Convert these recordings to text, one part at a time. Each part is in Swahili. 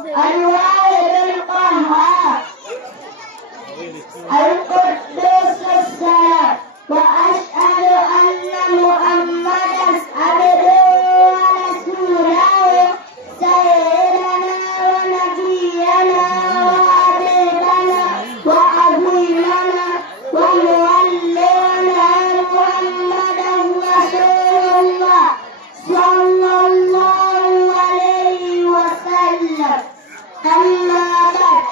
الواحد القهار القدوس السلام وأشهد أن محمدا عبده ورسوله سيدنا ونبينا وحبيبنا وعظيمنا ومعلمنا محمدا رسول الله صلى الله عليه وسلم. أما بعد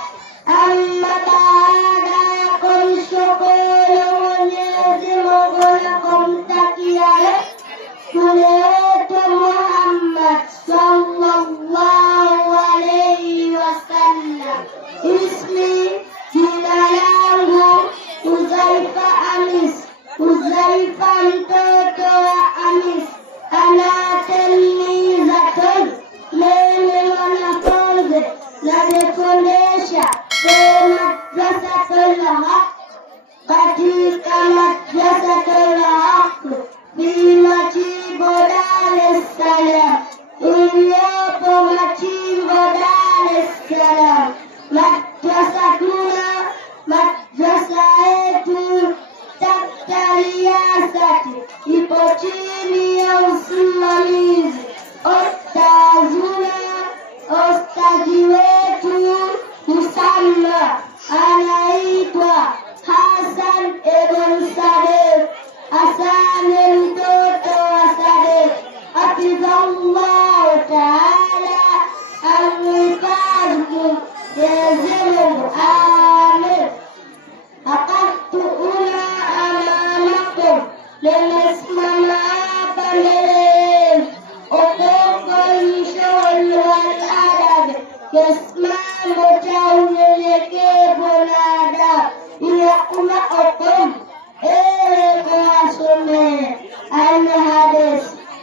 baada ya kumshukuru Mwenyezi Mungu na kumtakia Mtume wetu Muhammad sallallahu alayhi wasallam. Ismi, jina langu Huzaifa Amis, Huzaifa mtoto wa Amis. Ana tilmizatun, mimi mwanafunzi najifundisha madrasatul haq, katika madrasatul haq fi Machimbo, Dar es Salaam, iliyopo Machimbo, Dar es Salaam. Madrasa yetu tahta riyasati, ipo chini ya usimamizi ustazi wetu Musamma anaitwa Hasan ibn Sadek. Hasani mtoto wa Sadek, hafidhallahu taala, amhifadhi Mwenyezi Mungu, amin. Akatu una amamakum, nimesimama hapa mbele yenu, ukukul shul wal adab, kisimamo cha unyenyekevu na adabu. Yaqra'ukum, ewe kuwasomea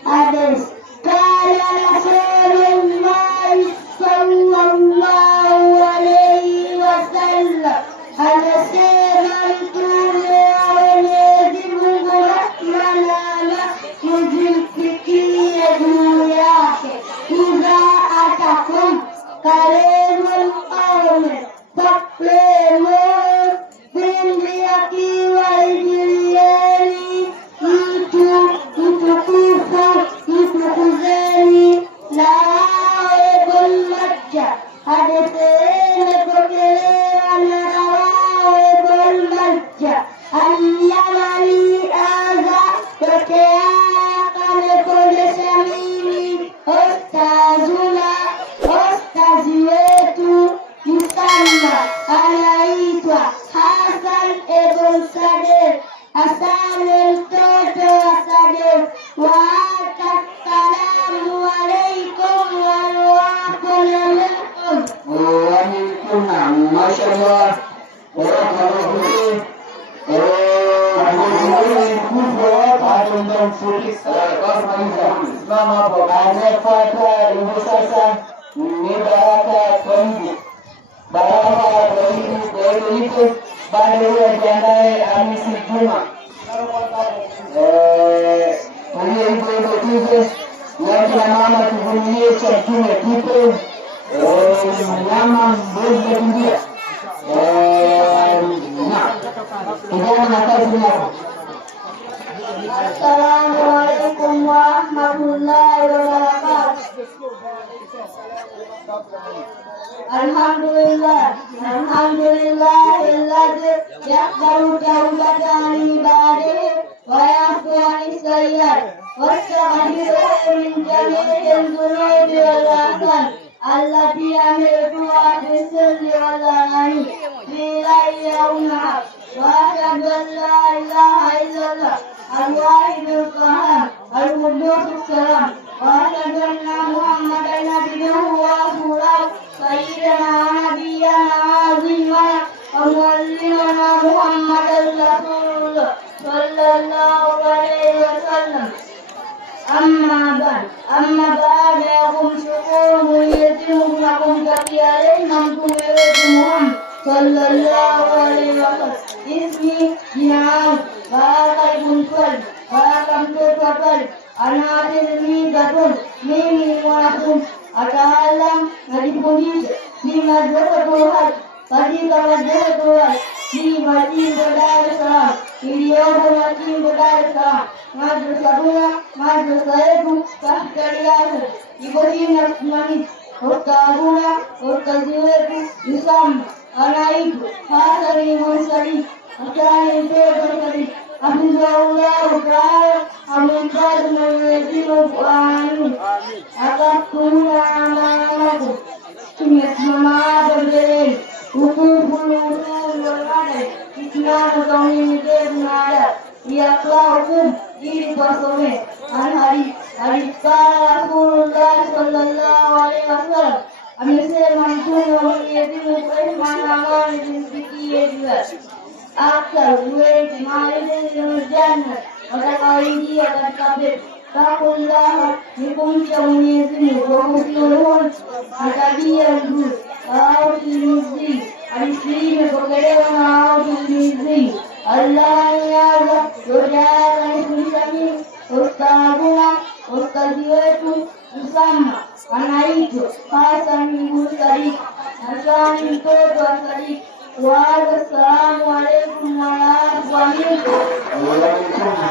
hadith. Qala Rasulullah sallallahu alayhi wasallam, anasema Mtume wa Mwenyezi Mungu, rehma na amani zimfikie juu yake. Idha atakum karimul qawmi fakrimu, pindi akiwa ijilieni mtu mtukufu mtukuzeni. Na Ibn Majah, hadithi imepokelewa na Ibn Majah. Al-Yamani adha, yote akanifundisha mimi ustazi wetu Musamma anaitwa Hasan ibn Sadek. Hasani mtoto wa Sadek. Wa assalamu alaikum wa rahmatullahi wa barakatuh. Mashallah, barakallahu. Simama hapo. Anayefuata hivi sasa ni Baraka Twaidi. Baraka Twaidi kwa hiyo baada ya kujiandae Hamisi Juma. Tulie hivyo tuze na kila mama tuvumilie cha Juma kipo. Mama mmoja kimbia. Kijana na kazi yako. Assalamu alaikum wa rahmatullahi wa barakatuh. Alhamdulillah alladhi yaqbalu tawbatan ibadihi wa yaghfiru as-sayyi'at wa yastaghfiru min jami'il dhunubi wal atham allati amiltuha bis-sirri wal alani fi yawmiha. Wa ashhadu an la ilaha illallah الواحد القهار القدوس السلام. وأشهد أن محمدا عبده ورسوله سيدنا ونبينا وعظيمنا ومعلمنا محمدا رسول الله صلى الله عليه وسلم. أما بعد يقوم شكور يتم لكم علينا Mtume wetu Muhammad sallallahu alaihi wasallam. Ismi, jina langu Baraka ibn Twaib, Baraka mtoto wa Twaib. Ana tilmizatun, mimi ni mwanafunzi. Ataalam najifundisha ni madrasatul Haq katika madrasatul Haq di Majimbo Dar es Salaam iliyopo Majimbo Dar es Salaam. Madrasa yetu tahkaliana iko chini ya usimamizi ustazi wetu Islam anaitwa Hasani Munsari Hasani Munsari hafidhahullah taala, amemtaja na Mwenyezi Mungu aamini akatumia amanaku. Tumesimama hapa mbeleni utukufu ulioadai Islamu kwa unyenyekevu na adabu yaklahukum ili tuwasomee Alifkara Rasulullah sallallahu alaihi wasallam, amesema Mtume wa Mwenyezi Mungu, rehma na amani zimfikie juu yake, akthar wengi maidil janna, watakaoingia katika pepo taqullaha, ni kumcha Mwenyezi Mungu, wa husnul na tabia nzuri. Au Tirmidhi, hadithi hii imepokelewa na au Tirmidhi. Allah yaza yojaza nifundisha mimi ustazi wetu Usama anaitwa Hasani Munsari, Hasani mtoto wa Sadiq. Assalamu alaikum warahmatullahi wabarakatuh.